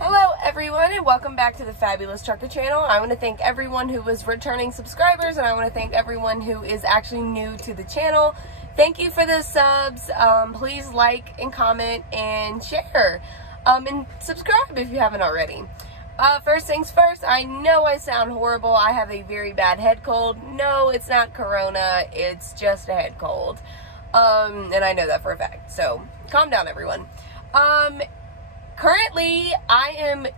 Hello everyone and welcome back to the Fabulous Trucker channel. I want to thank everyone who was returning subscribers and I want to thank everyone who is actually new to the channel. Thank you for the subs. Please like and comment and share. And subscribe if you haven't already. First things first, I know I sound horrible. I have a very bad head cold. No, it's not corona. It's just a head cold. And I know that for a fact. So calm down everyone. Currently, I am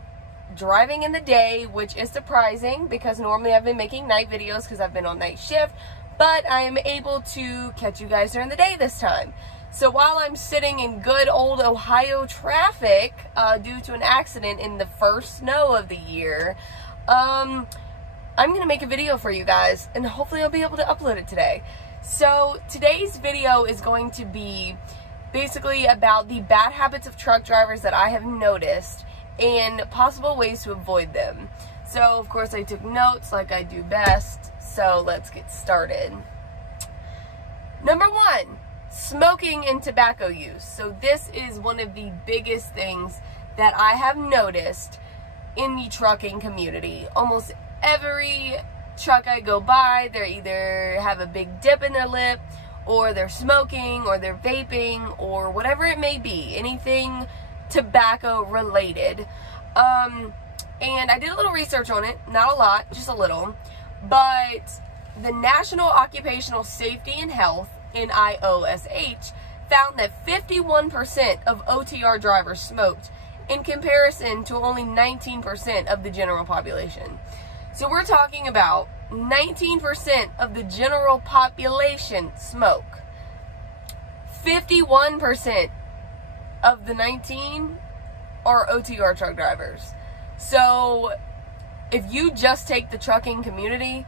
driving in the day, which is surprising because normally I've been making night videos because I've been on night shift, but I am able to catch you guys during the day this time. So while I'm sitting in good old Ohio traffic due to an accident in the first snow of the year, I'm going to make a video for you guys and hopefully I'll be able to upload it today. So today's video is going to be basically about the bad habits of truck drivers that I have noticed and possible ways to avoid them. So of course I took notes like I do best, so let's get started. Number one, smoking and tobacco use. So this is one of the biggest things that I have noticed in the trucking community. Almost every truck I go by, they either have a big dip in their lip, or they're smoking, or they're vaping, or whatever it may be. Anything tobacco related. And I did a little research on it. Not a lot, just a little. But the National Occupational Safety and Health, NIOSH, found that 51% of OTR drivers smoked in comparison to only 19% of the general population. So we're talking about 19% of the general population smoke. 51% of the 19 are OTR truck drivers. So if you just take the trucking community,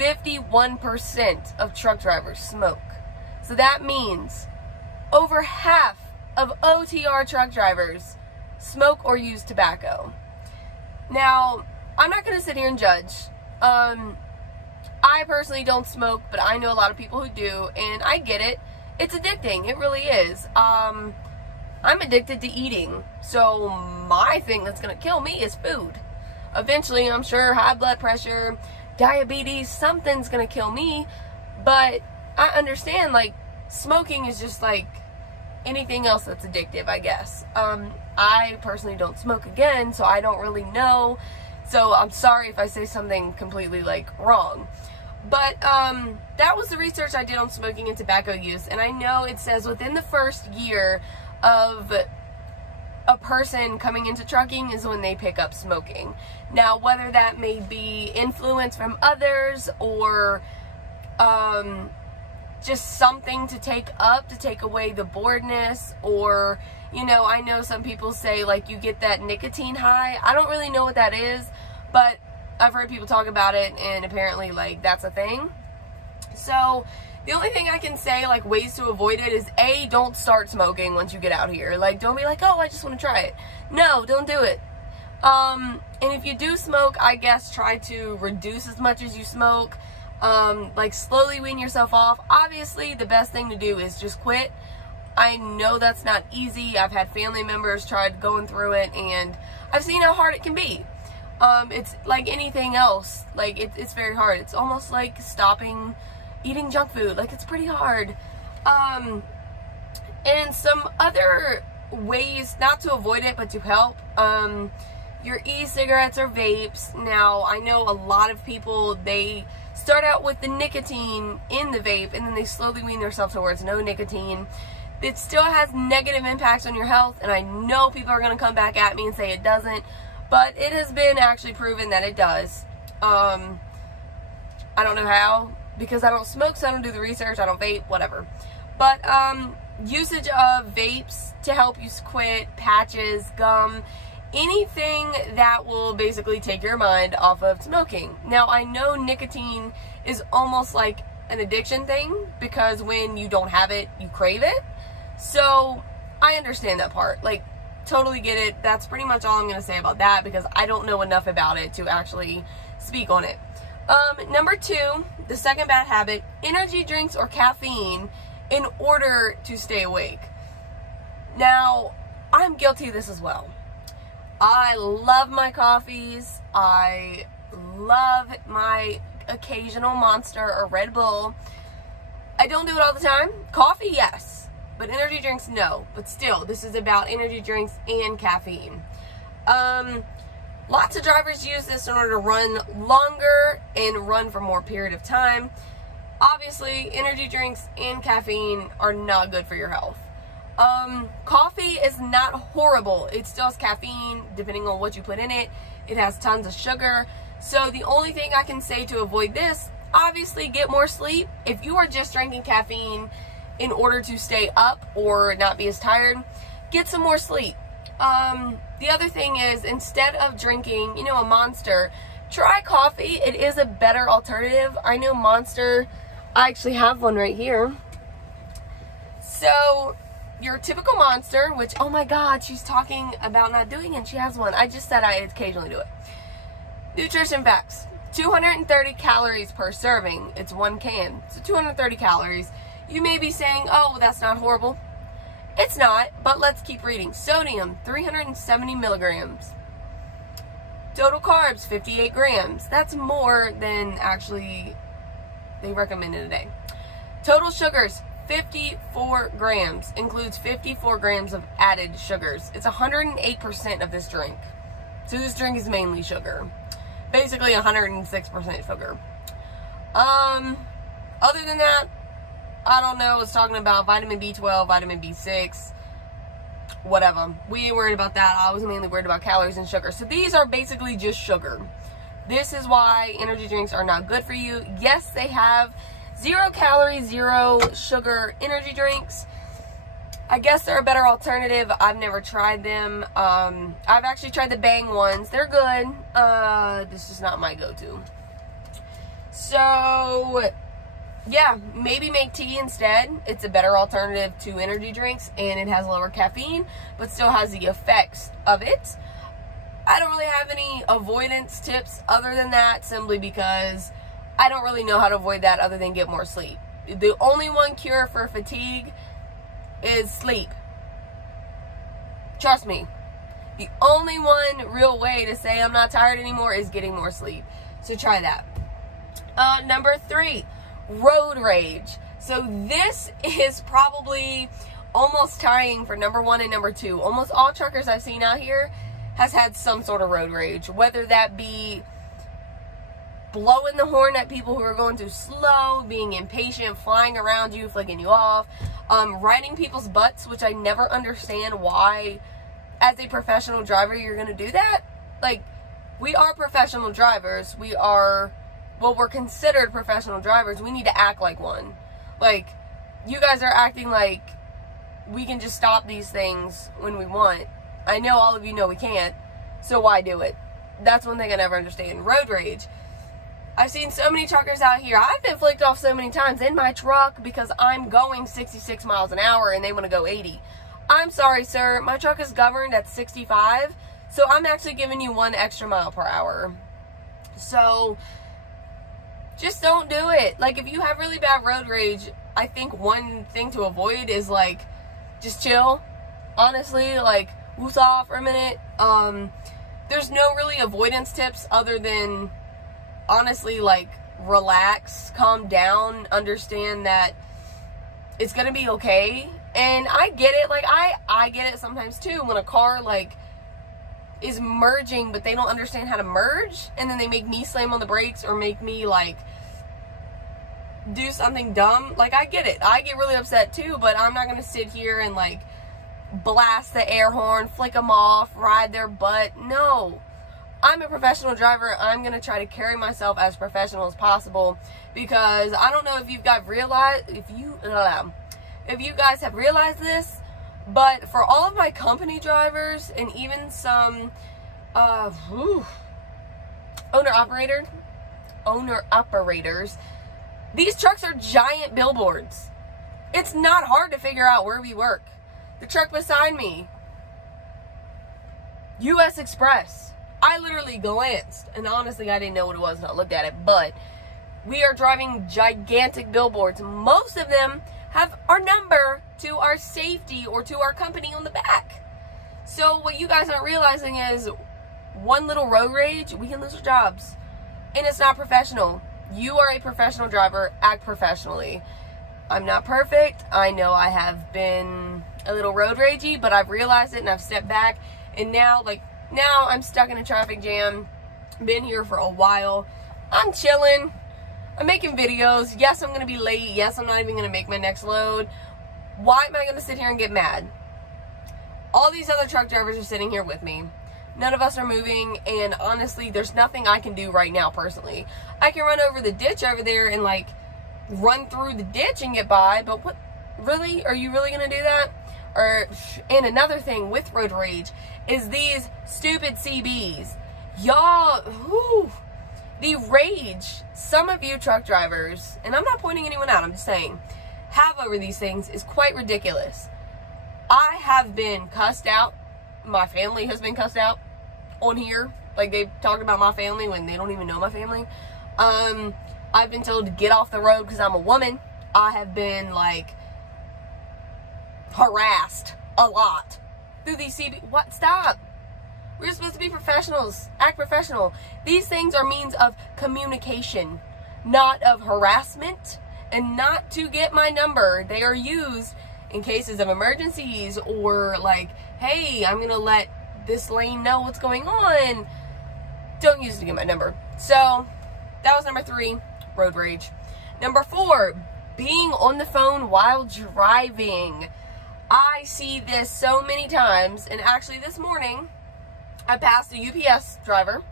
51% of truck drivers smoke. So that means over half of OTR truck drivers smoke or use tobacco. Now, I'm not going to sit here and judge. I personally don't smoke, but I know a lot of people who do, and I get it. It's addicting. It really is. I'm addicted to eating, so my thing that's going to kill me is food. Eventually, I'm sure high blood pressure, diabetes, something's going to kill me, but I understand, like, smoking is just like anything else that's addictive, I guess. I personally don't smoke again, so I don't really know. So I'm sorry if I say something completely like wrong. But that was the research I did on smoking and tobacco use. And I know it says within the first year of a person coming into trucking is when they pick up smoking. Now, whether that may be influence from others or just something to take away the boredness, or, you know, I know some people say like you get that nicotine high. I don't really know what that is, but I've heard people talk about it and apparently like that's a thing. So the only thing I can say, like ways to avoid it, is A, don't start smoking once you get out here. Like, don't be like, oh, I just want to try it. No, don't do it. And if you do smoke, I guess try to reduce as much as you smoke. Like slowly wean yourself off. Obviously, the best thing to do is just quit. I know that's not easy. I've had family members tried going through it, and I've seen how hard it can be. It's like anything else. Like, it's very hard. It's almost like stopping eating junk food. Like, it's pretty hard. And some other ways, not to avoid it, but to help, your e-cigarettes or vapes. Now, I know a lot of people, they start out with the nicotine in the vape, and then they slowly wean themselves towards no nicotine. It still has negative impacts on your health, and I know people are going to come back at me and say it doesn't, but it has been actually proven that it does. I don't know how, because I don't smoke, so I don't do the research, I don't vape, whatever. But usage of vapes to help you quit, patches, gum, anything that will basically take your mind off of smoking. Now, I know nicotine is almost like an addiction thing, because when you don't have it, you crave it. So I understand that part. Like, totally get it. That's pretty much all I'm going to say about that, because I don't know enough about it to actually speak on it. Number two, the second bad habit, energy drinks or caffeine in order to stay awake. Now, I'm guilty of this as well. I love my coffees. I love my occasional Monster or Red Bull. I don't do it all the time. Coffee, yes. But energy drinks, no. But still, this is about energy drinks and caffeine. Lots of drivers use this in order to run longer and run for more period of time. Obviously, energy drinks and caffeine are not good for your health. Coffee is not horrible. It still has caffeine, depending on what you put in it. It has tons of sugar. So the only thing I can say to avoid this, obviously get more sleep. If you are just drinking caffeine in order to stay up or not be as tired, get some more sleep. The other thing is, instead of drinking, you know, a Monster, try coffee. It is a better alternative. I know Monster, I actually have one right here. So, your typical Monster, which, oh my God, she's talking about not doing it, and she has one. I just said I occasionally do it. Nutrition facts. 230 calories per serving. It's one can. So 230 calories. You may be saying, oh, well, that's not horrible. It's not, but let's keep reading. Sodium, 370 milligrams. Total carbs, 58 grams. That's more than actually they recommend in a day. Total sugars, 54 grams. Includes 54 grams of added sugars. It's 108% of this drink. So this drink is mainly sugar. Basically 106% sugar. Other than that, I don't know. It's talking about vitamin B12, vitamin B6, whatever. We ain't worried about that. I was mainly worried about calories and sugar. So these are basically just sugar. This is why energy drinks are not good for you. Yes, they have 0 calorie, 0 sugar energy drinks. I guess they're a better alternative. I've never tried them. I've actually tried the Bang ones. They're good. This is not my go-to. So, yeah, maybe make tea instead. It's a better alternative to energy drinks, and it has lower caffeine, but still has the effects of it. I don't really have any avoidance tips other than that, simply because I don't really know how to avoid that other than get more sleep. The only one cure for fatigue is sleep. Trust me. The only one real way to say I'm not tired anymore is getting more sleep. So try that. Number 3, road rage. So this is probably almost tying for number 1 and number 2. Almost all truckers I've seen out here has had some sort of road rage, whether that be blowing the horn at people who are going too slow, being impatient, flying around you, flicking you off, riding people's butts, which I never understand why, as a professional driver, you're going to do that. Like, we are professional drivers. We are, well, we're considered professional drivers. We need to act like one. Like, you guys are acting like we can just stop these things when we want. I know all of you know we can't, so why do it? That's one thing I never understand. Road rage. I've seen so many truckers out here. I've been flicked off so many times in my truck because I'm going 66 miles an hour and they want to go 80. I'm sorry, sir. My truck is governed at 65, so I'm actually giving you 1 extra mile per hour. So, just don't do it. Like, if you have really bad road rage, I think one thing to avoid is, like, just chill. Honestly, like, woosah for a minute. There's no really avoidance tips other than, honestly, like, relax, calm down, understand that it's gonna be okay. And I get it. Like, I get it sometimes too, when a car, like, is merging, but they don't understand how to merge, and then they make me slam on the brakes or make me, like, do something dumb. Like, I get it. I get really upset too, but I'm not gonna sit here and, like, blast the air horn, flick them off, ride their butt. No. I'm a professional driver. I'm going to try to carry myself as professional as possible, because I don't know if you guys have realized this, but for all of my company drivers and even some owner-operators, these trucks are giant billboards. It's not hard to figure out where we work. The truck beside me, U.S. Express. I literally glanced, and honestly, I didn't know what it was until I looked at it, but we are driving gigantic billboards. Most of them have our number to our safety or to our company on the back. So what you guys aren't realizing is one little road rage, we can lose our jobs. And it's not professional. You are a professional driver. Act professionally. I'm not perfect. I know I have been a little road ragey, but I've realized it and I've stepped back. And now I'm stuck in a traffic jam. Been here for a while. I'm chilling. I'm making videos. Yes, I'm going to be late. Yes, I'm not even going to make my next load. Why am I going to sit here and get mad? All these other truck drivers are sitting here with me. None of us are moving, and honestly, there's nothing I can do right now personally. I can run over the ditch over there and like run through the ditch and get by, but what, really? Are you really going to do that? And another thing with road rage is these stupid CBs. Y'all, the rage some of you truck drivers, and I'm not pointing anyone out, I'm just saying, have over these things is quite ridiculous. I have been cussed out. My family has been cussed out on here. Like, they've talked about my family when they don't even know my family. I've been told to get off the road because I'm a woman. I have been, like, harassed a lot through these CB. What? Stop. We're supposed to be professionals. Act professional. These things are means of communication, not of harassment, and not to get my number. They are used in cases of emergencies, or like, hey, I'm going to let this lane know what's going on. Don't use it to get my number. So, that was number 3, road rage. Number 4, being on the phone while driving. I see this so many times, and actually this morning, I passed a UPS driver.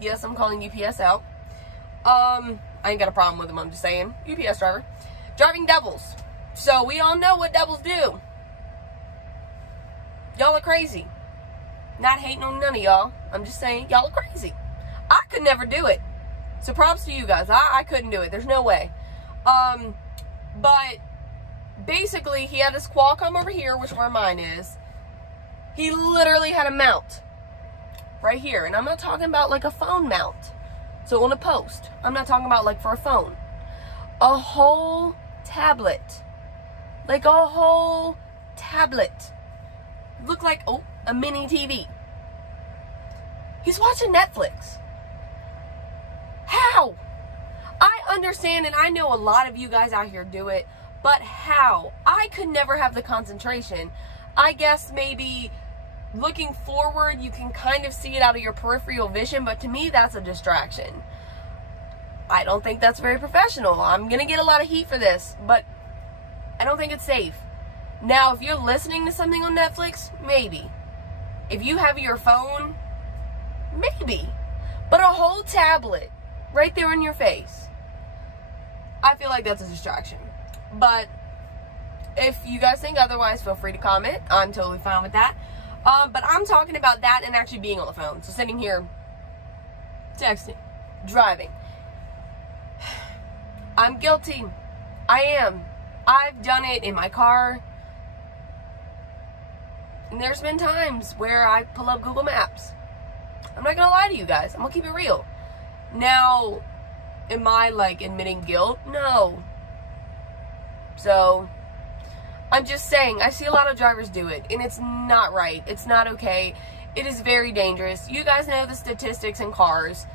Yes, I'm calling UPS out. I ain't got a problem with them, I'm just saying. UPS driver. Driving doubles. So, we all know what doubles do. Y'all are crazy. Not hating on none of y'all. I'm just saying, y'all are crazy. I could never do it. So, props to you guys. I couldn't do it. There's no way. But, basically, he had his Qualcomm over here, which where mine is. He literally had a mount. Right here. And I'm not talking about, like, a phone mount. So, on a post. I'm not talking about, like, for a phone. A whole tablet. Like a whole tablet. Looked like, oh, a mini TV. He's watching Netflix. How? I understand, and I know a lot of you guys out here do it, but how? I could never have the concentration. I guess maybe looking forward, you can kind of see it out of your peripheral vision, but to me, that's a distraction. I don't think that's very professional. I'm going to get a lot of heat for this, but I don't think it's safe. Now, if you're listening to something on Netflix, maybe. If you have your phone, maybe. But a whole tablet right there in your face, I feel like that's a distraction. But if you guys think otherwise, feel free to comment. I'm totally fine with that. But I'm talking about that and actually being on the phone. So sitting here, texting, driving. I'm guilty. I am. I've done it in my car. And there's been times where I pull up Google Maps. I'm not going to lie to you guys. I'm going to keep it real. Now, am I, like, admitting guilt? No. So, I'm just saying, I see a lot of drivers do it. And it's not right. It's not okay. It is very dangerous. You guys know the statistics in cars.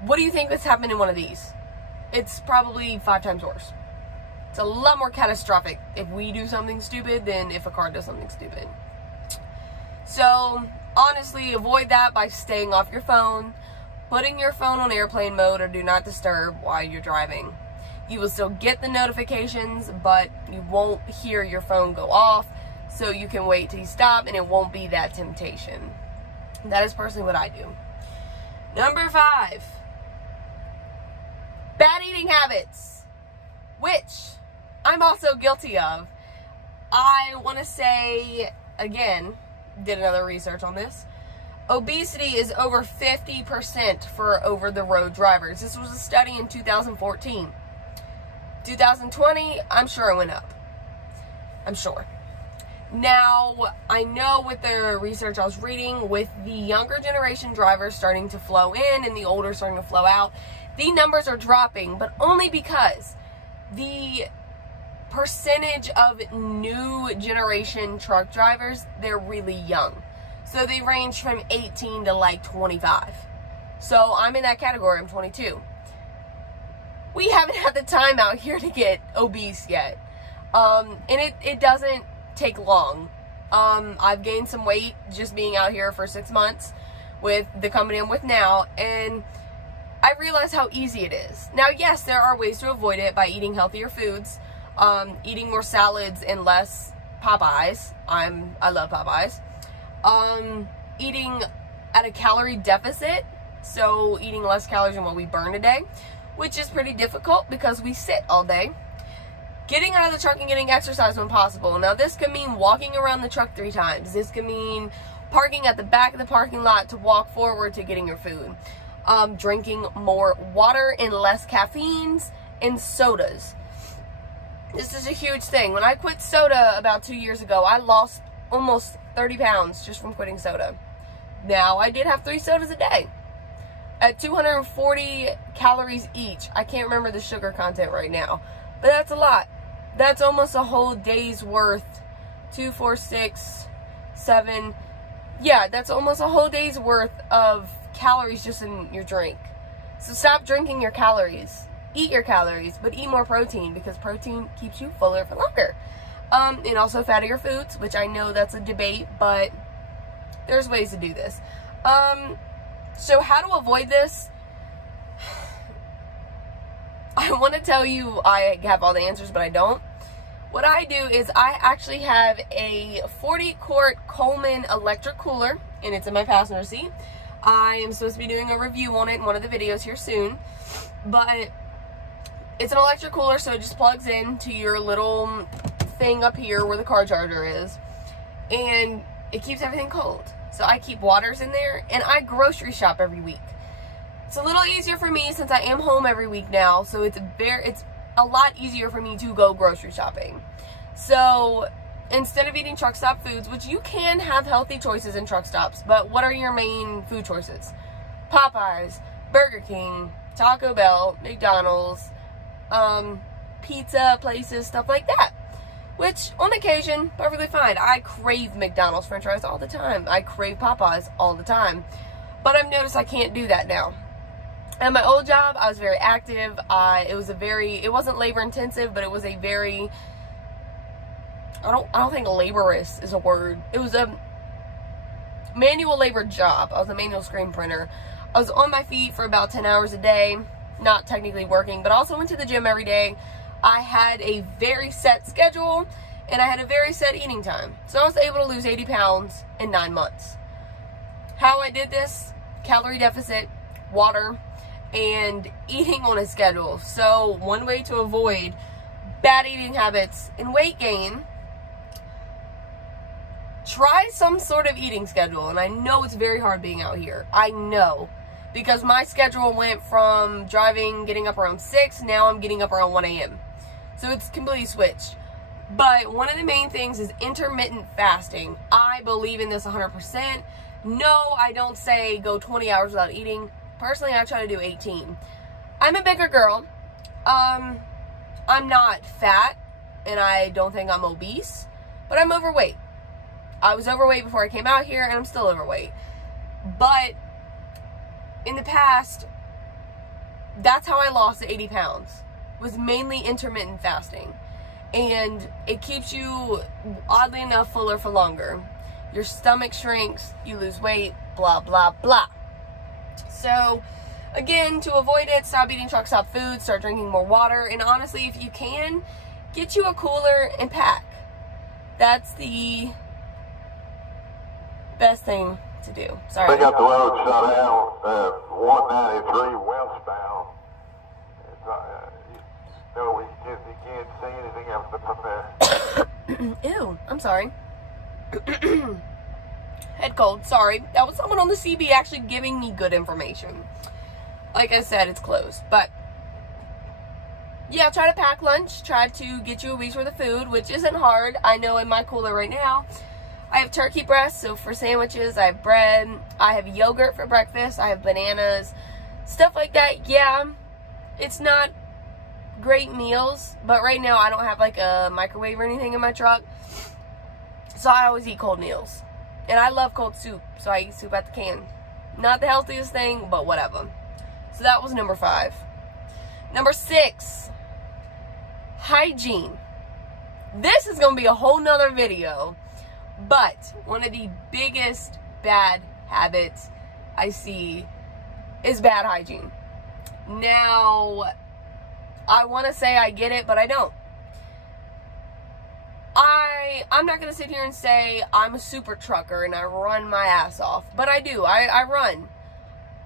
What do you think that's happened in one of these? It's probably 5 times worse. It's a lot more catastrophic if we do something stupid than if a car does something stupid. So, honestly, avoid that by staying off your phone, putting your phone on airplane mode or do not disturb while you're driving. You will still get the notifications, but you won't hear your phone go off, so you can wait till you stop and it won't be that temptation. That is personally what I do. Number 5. Bad eating habits, which I'm also guilty of. I want to say, again, did another research on this. Obesity is over 50% for over-the-road drivers. This was a study in 2014. 2020, I'm sure it went up. I'm sure. Now, I know with the research I was reading, with the younger generation drivers starting to flow in and the older starting to flow out, the numbers are dropping, but only because the percentage of new generation truck drivers, they're really young. So they range from 18 to like 25. So I'm in that category. I'm 22. We haven't had the time out here to get obese yet. And it doesn't take long. I've gained some weight just being out here for 6 months with the company I'm with now, and I realize how easy it is. Now, yes, there are ways to avoid it by eating healthier foods, eating more salads and less Popeyes. I love Popeyes. Eating at a calorie deficit, so eating less calories than what we burn a day, which is pretty difficult because we sit all day. Getting out of the truck and getting exercise when possible. Now, this could mean walking around the truck 3 times. This could mean parking at the back of the parking lot to walk forward to getting your food. Drinking more water and less caffeines and sodas. This is a huge thing. When I quit soda about 2 years ago, I lost almost 30 pounds just from quitting soda. Now, I did have 3 sodas a day at 240 calories each. I can't remember the sugar content right now, but that's a lot. That's almost a whole day's worth. 2, 4, 6, 7. Yeah, that's almost a whole day's worth of calories just in your drink. So stop drinking your calories. Eat your calories, but eat more protein, because protein keeps you fuller for longer. And also fattier foods, which I know that's a debate, but there's ways to do this. So how to avoid this? I want to tell you I have all the answers, but I don't. What I do is I actually have a 40-quart Coleman electric cooler, and it's in my passenger seat. I am supposed to be doing a review on it in one of the videos here soon, but it's an electric cooler, so it just plugs in to your little thing up here where the car charger is, and it keeps everything cold. So I keep waters in there, and I grocery shop every week. It's a little easier for me since I am home every week now, so it's a lot easier for me to go grocery shopping. So instead of eating truck stop foods, which you can have healthy choices in truck stops, but what are your main food choices? Popeyes, Burger King, Taco Bell, McDonald's, pizza places, stuff like that. Which, on occasion, perfectly fine. I crave McDonald's french fries all the time. I crave Popeyes all the time. But I've noticed I can't do that now. At my old job, I was very active. It wasn't labor intensive, but it was a very, I don't think laborious is a word. It was a manual labor job. I was a manual screen printer. I was on my feet for about 10 hours a day, not technically working, but also went to the gym every day. I had a very set schedule, and I had a very set eating time. So I was able to lose 80 pounds in 9 months. How I did this? Calorie deficit, water, and eating on a schedule. So one way to avoid bad eating habits and weight gain, try some sort of eating schedule. And I know it's very hard being out here. I know. Because my schedule went from driving, getting up around 6, now I'm getting up around 1 a.m. So it's completely switched. But one of the main things is intermittent fasting. I believe in this 100%. No, I don't say go 20 hours without eating. Personally, I try to do 18. I'm a bigger girl. I'm not fat, and I don't think I'm obese, but I'm overweight. I was overweight before I came out here, and I'm still overweight. But in the past, that's how I lost the 80 pounds, was mainly intermittent fasting. And it keeps you, oddly enough, fuller for longer. Your stomach shrinks, you lose weight, blah, blah, blah. So, again, to avoid it, stop eating truck stop food, start drinking more water, and honestly, if you can, get you a cooler and pack. That's the best thing to do. Sorry. They got the road shut down, 193 westbound. No, you can't see anything else from there. Ew, I'm sorry. Head cold, sorry. That was someone on the CB actually giving me good information. Like I said, it's closed. But, yeah, try to pack lunch. Try to get you a week's worth of food, which isn't hard. I know in my cooler right now, I have turkey breasts, so for sandwiches, I have bread. I have yogurt for breakfast. I have bananas. Stuff like that. Yeah, it's not great meals, but right now I don't have like a microwave or anything in my truck. So I always eat cold meals. And I love cold soup, so I eat soup out the can. Not the healthiest thing, but whatever. So that was number 5. Number 6, hygiene. This is going to be a whole nother video, but one of the biggest bad habits I see is bad hygiene. Now, I want to say I get it, but I don't. I'm not going to sit here and say I'm a super trucker and I run my ass off, but I do. I run.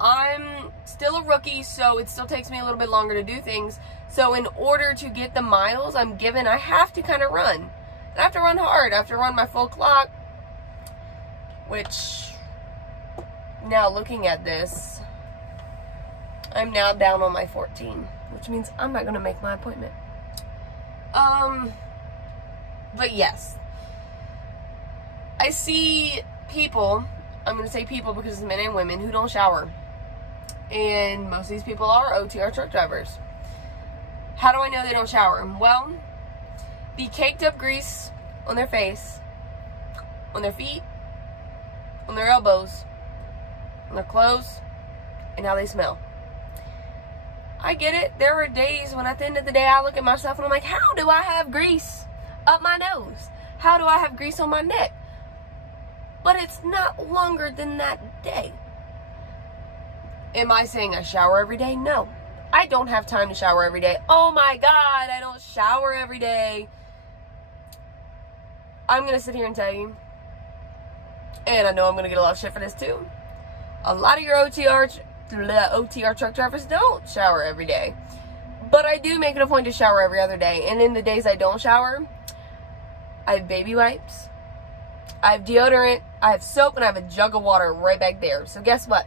I'm still a rookie, so it still takes me a little bit longer to do things. So in order to get the miles I'm given, I have to kind of run. And I have to run hard. I have to run my full clock, which, now looking at this, I'm now down on my 14, which means I'm not going to make my appointment. But yes, I see people, I'm going to say people because it's men and women, who don't shower. And most of these people are OTR truck drivers. How do I know they don't shower? Well, the caked up grease on their face, on their feet, on their elbows, on their clothes, and how they smell. I get it. There are days when at the end of the day I look at myself and I'm like, how do I have grease up my nose? How do I have grease on my neck? But it's not longer than that day. Am I saying I shower every day? No. I don't have time to shower every day. Oh my God, I don't shower every day. I'm going to sit here and tell you, and I know I'm going to get a lot of shit for this too, a lot of your OTR truck drivers don't shower every day. But I do make it a point to shower every other day. And in the days I don't shower, I have baby wipes, I have deodorant, I have soap, and I have a jug of water right back there. So guess what?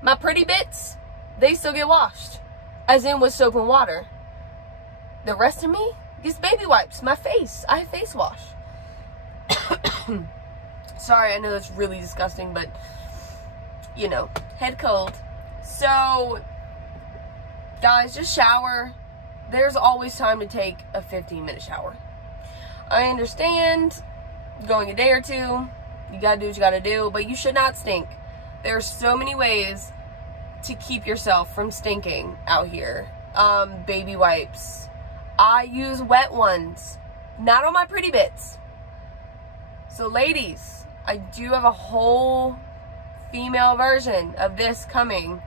My pretty bits, they still get washed, as in with soap and water. The rest of me gets baby wipes. My face, I have face wash. Sorry, I know that's really disgusting, but, you know, head cold. So, guys, just shower. There's always time to take a 15-minute shower. I understand going a day or two, you gotta do what you gotta do, but you should not stink. There's so many ways to keep yourself from stinking out here. Baby wipes. I use wet ones, not on my pretty bits. So ladies, I do have a whole female version of this coming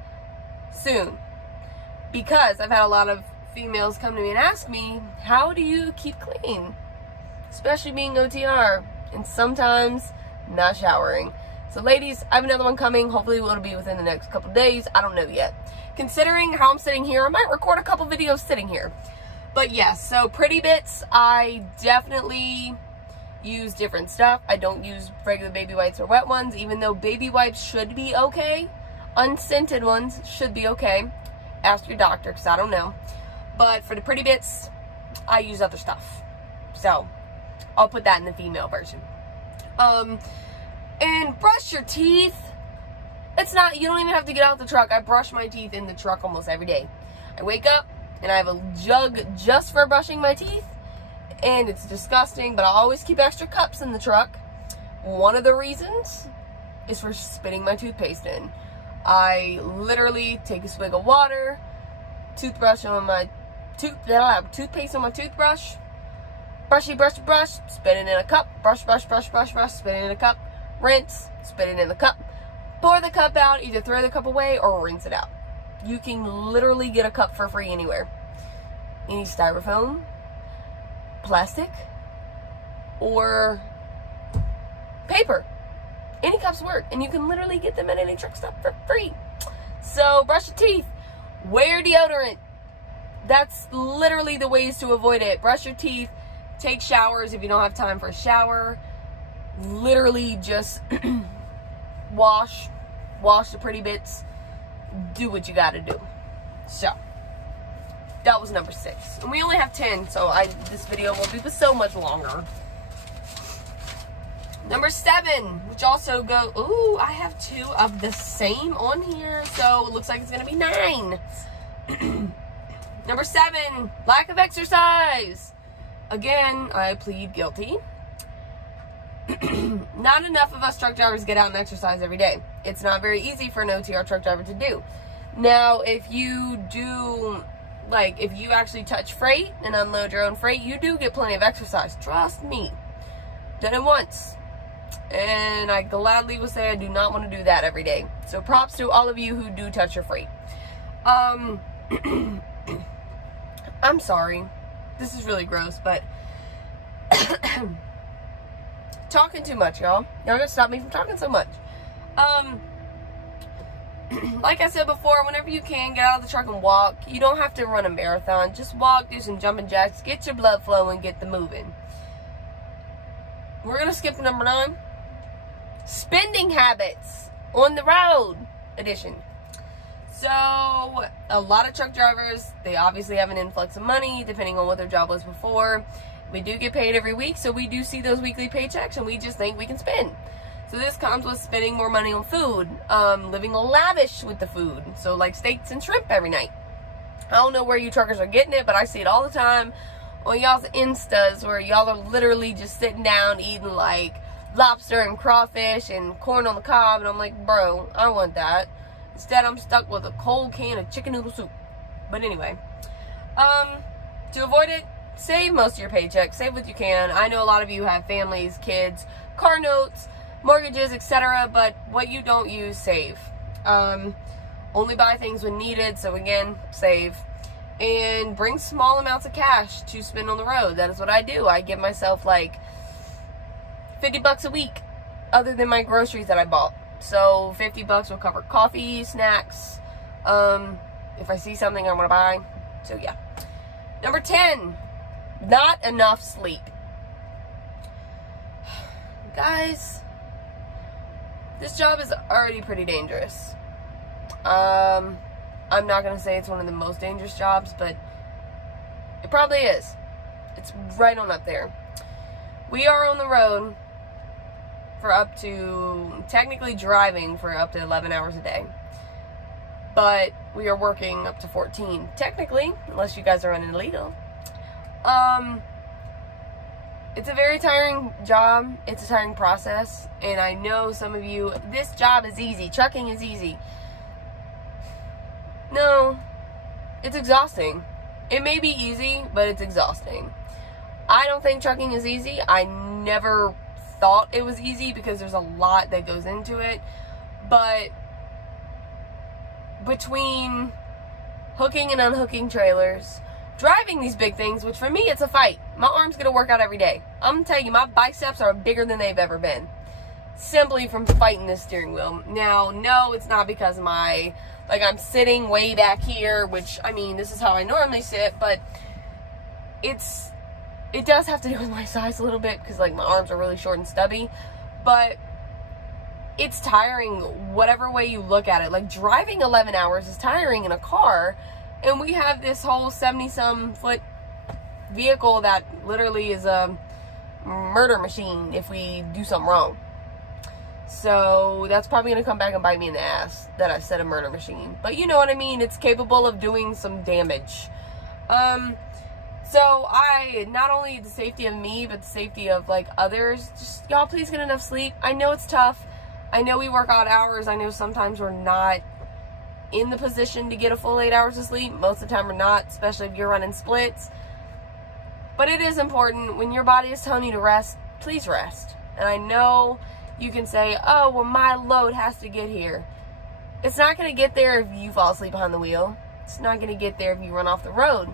soon, because I've had a lot of females come to me and ask me, how do you keep clean? Especially being OTR, and sometimes not showering. So ladies, I have another one coming. Hopefully it'll be within the next couple days. I don't know yet. Considering how I'm sitting here, I might record a couple videos sitting here. But yes, so pretty bits, I definitely use different stuff. I don't use regular baby wipes or wet ones, even though baby wipes should be okay. Unscented ones should be okay. Ask your doctor, because I don't know. But for the pretty bits, I use other stuff. So, I'll put that in the female version. And brush your teeth. It's not, you don't even have to get out the truck. I brush my teeth in the truck almost every day. I wake up and I have a jug just for brushing my teeth. And it's disgusting, but I always keep extra cups in the truck. One of the reasons is for spitting my toothpaste in. I literally take a swig of water, toothpaste on my toothpaste on my toothbrush, brushy, brush, spit it in a cup, brush, spit it in a cup, rinse, spit it in the cup, pour the cup out, either throw the cup away or rinse it out. You can literally get a cup for free anywhere. Any styrofoam, plastic, or paper. Any cups work, and you can literally get them at any truck stop for free. So brush your teeth, wear deodorant. That's literally the ways to avoid it. Brush your teeth, take showers if you don't have time for a shower. Literally just wash the pretty bits, do what you gotta do. So that was number 6, and we only have 10, so this video will be so much longer. Number 7, which also ooh, I have 2 of the same on here, so it looks like it's gonna be 9. Number 7, lack of exercise. Again, I plead guilty. not enough of us truck drivers get out and exercise every day. It's not very easy for an OTR truck driver to do. Now, if you do, like, if you actually touch freight and unload your own freight, you do get plenty of exercise. Trust me. Done it once. And I gladly will say I do not want to do that every day. So props to all of you who do touch your freight. I'm sorry. This is really gross, but talking too much, y'all. Y'all gonna stop me from talking so much. Like I said before, whenever you can, get out of the truck and walk. You don't have to run a marathon. Just walk, do some jumping jacks, get your blood flowing, get the moving. We're gonna skip to number 9. Spending habits on the road edition. So, a lot of truck drivers, they obviously have an influx of money, depending on what their job was before. We do get paid every week, so we do see those weekly paychecks, and we just think we can spend. So this comes with spending more money on food, living lavish with the food. So like steaks and shrimp every night. I don't know where you truckers are getting it, but I see it all the time on y'all's Instas where y'all are literally just sitting down eating like lobster and crawfish and corn on the cob. And I'm like, bro, I want that. Instead, I'm stuck with a cold can of chicken noodle soup. But anyway, to avoid it, save most of your paycheck. Save what you can. I know a lot of you have families, kids, car notes, mortgages, etc. But what you don't use, save. Only buy things when needed. So again, save. And bring small amounts of cash to spend on the road. That is what I do. I give myself like $50 a week other than my groceries that I bought. So $50 will cover coffee, snacks, if I see something I want to buy. So yeah. Number 10, not enough sleep. Guys, this job is already pretty dangerous. I'm not going to say it's one of the most dangerous jobs, but it probably is. It's right on up there. We are on the road for up to, technically driving for up to 11 hours a day. But we are working up to 14, technically, unless you guys are running illegal. It's a very tiring job. It's a tiring process. And I know some of you, this job is easy. Trucking is easy. No, it's exhausting. It may be easy, but it's exhausting. I don't think trucking is easy. I never thought it was easy because there's a lot that goes into it. But between hooking and unhooking trailers, driving these big things, which for me it's a fight. My arm's gonna work out every day. I'm gonna tell you, my biceps are bigger than they've ever been, simply from fighting this steering wheel. Now, no, it's not because of my, like, I'm sitting way back here, which, I mean, this is how I normally sit, but it does have to do with my size a little bit, because, like, my arms are really short and stubby, but it's tiring whatever way you look at it. Like, driving 11 hours is tiring in a car, and we have this whole 70-some foot vehicle that literally is a murder machine if we do something wrong. So that's probably going to come back and bite me in the ass that I said a murder machine. But you know what I mean. It's capable of doing some damage. So not only the safety of me, but the safety of, like, others. Just, y'all, please get enough sleep. I know it's tough. I know we work odd hours. I know sometimes we're not in the position to get a full 8 hours of sleep. Most of the time we're not, especially if you're running splits. But it is important. When your body is telling you to rest, please rest. And I know you can say, oh, well, my load has to get here. It's not going to get there if you fall asleep behind the wheel. It's not going to get there if you run off the road.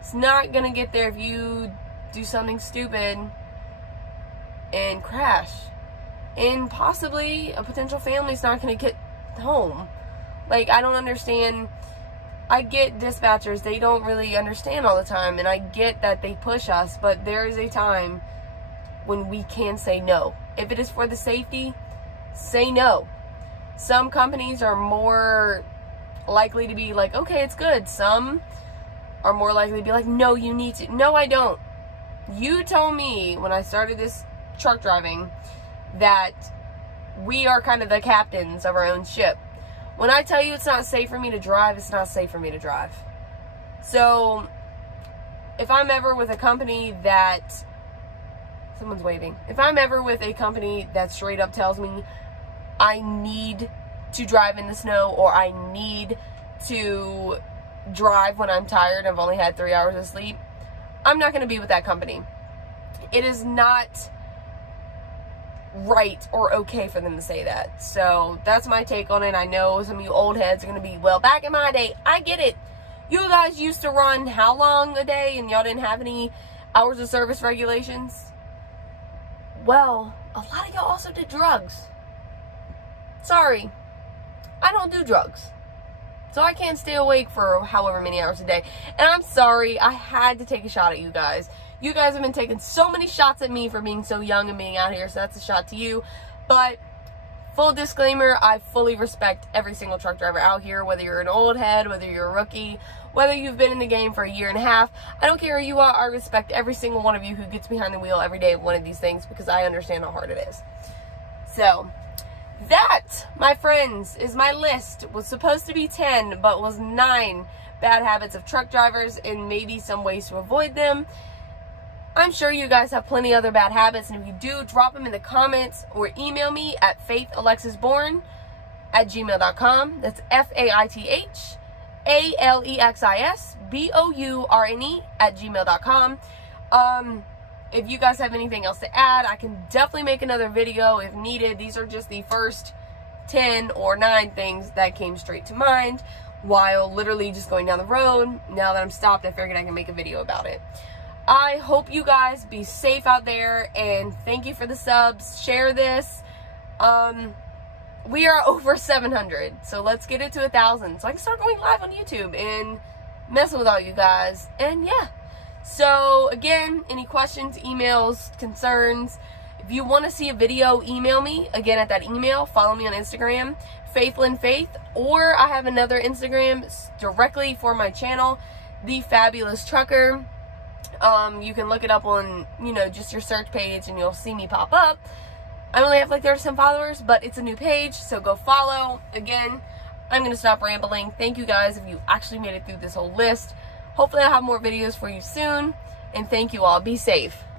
It's not going to get there if you do something stupid and crash. And possibly a potential family's not going to get home. Like, I don't understand. I get dispatchers, they don't really understand all the time, and I get that they push us, but there is a time when we can say no. If it is for the safety, say no. Some companies are more likely to be like, okay, it's good. Some are more likely to be like, no, you need to. No, I don't. You told me when I started this truck driving that we are kind of the captains of our own ship. When I tell you it's not safe for me to drive, it's not safe for me to drive. So, if I'm ever with a company that Someone's waving. If I'm ever with a company that straight up tells me I need to drive in the snow, or I need to drive when I'm tired and I've only had 3 hours of sleep, I'm not going to be with that company. It is not right or okay for them to say that. So that's my take on it. I know some of you old heads are going to be, well, back in my day, I get it. You guys used to run how long a day and y'all didn't have any hours of service regulations? Well, a lot of y'all also did drugs. Sorry, I don't do drugs. So I can't stay awake for however many hours a day. And I'm sorry, I had to take a shot at you guys. You guys have been taking so many shots at me for being so young and being out here, so that's a shot to you. But full disclaimer, I fully respect every single truck driver out here, whether you're an old head, whether you're a rookie, whether you've been in the game for 1.5 years. I don't care who you are, I respect every single one of you who gets behind the wheel every day of one of these things, because I understand how hard it is. So, that, my friends, is my list. It was supposed to be 10, but was 9 bad habits of truck drivers and maybe some ways to avoid them. I'm sure you guys have plenty of other bad habits, and if you do, drop them in the comments or email me at faithalexisbourne@gmail.com. That's FAITHALEXISBOURNE@gmail.com. If you guys have anything else to add, I can definitely make another video if needed. These are just the first 10 or 9 things that came straight to mind while literally just going down the road. Now that I'm stopped, I figured I can make a video about it. I hope you guys be safe out there, and thank you for the subs. Share this. We are over 700, so let's get it to 1,000 so I can start going live on YouTube and messing with all you guys. And yeah, so again, any questions, emails, concerns, if you want to see a video, email me again at that email. Follow me on Instagram, FaithlinFaith, or I have another Instagram directly for my channel, The Fabulous Trucker. You can look it up on, you know, just your search page and you'll see me pop up. I only have like 30 followers, but it's a new page, so go follow. Again, I'm going to stop rambling. Thank you guys if you actually made it through this whole list. Hopefully I'll have more videos for you soon, and thank you all. Be safe.